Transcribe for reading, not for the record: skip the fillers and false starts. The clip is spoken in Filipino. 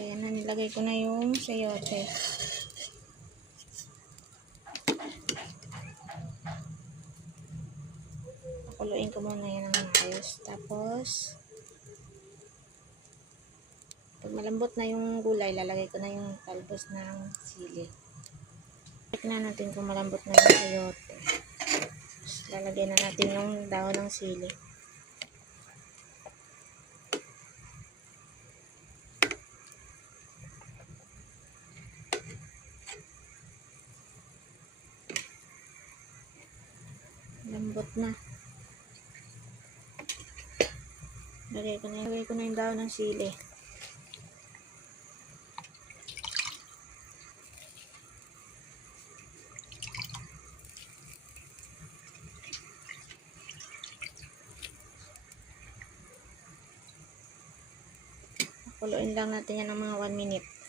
Ayan na, nilagay ko na yung sayote. Pakuluin ko muna yan ng maayos. Tapos, pag malambot na yung gulay, lalagay ko na yung talbos ng sili. Check na natin kung malambot na yung sayote. Tapos, lalagay na natin yung dahon ng sili. Lambot na. Lagay ko na yung dahon ng sili. Pakuluin lang natin yan ng mga 1 minute.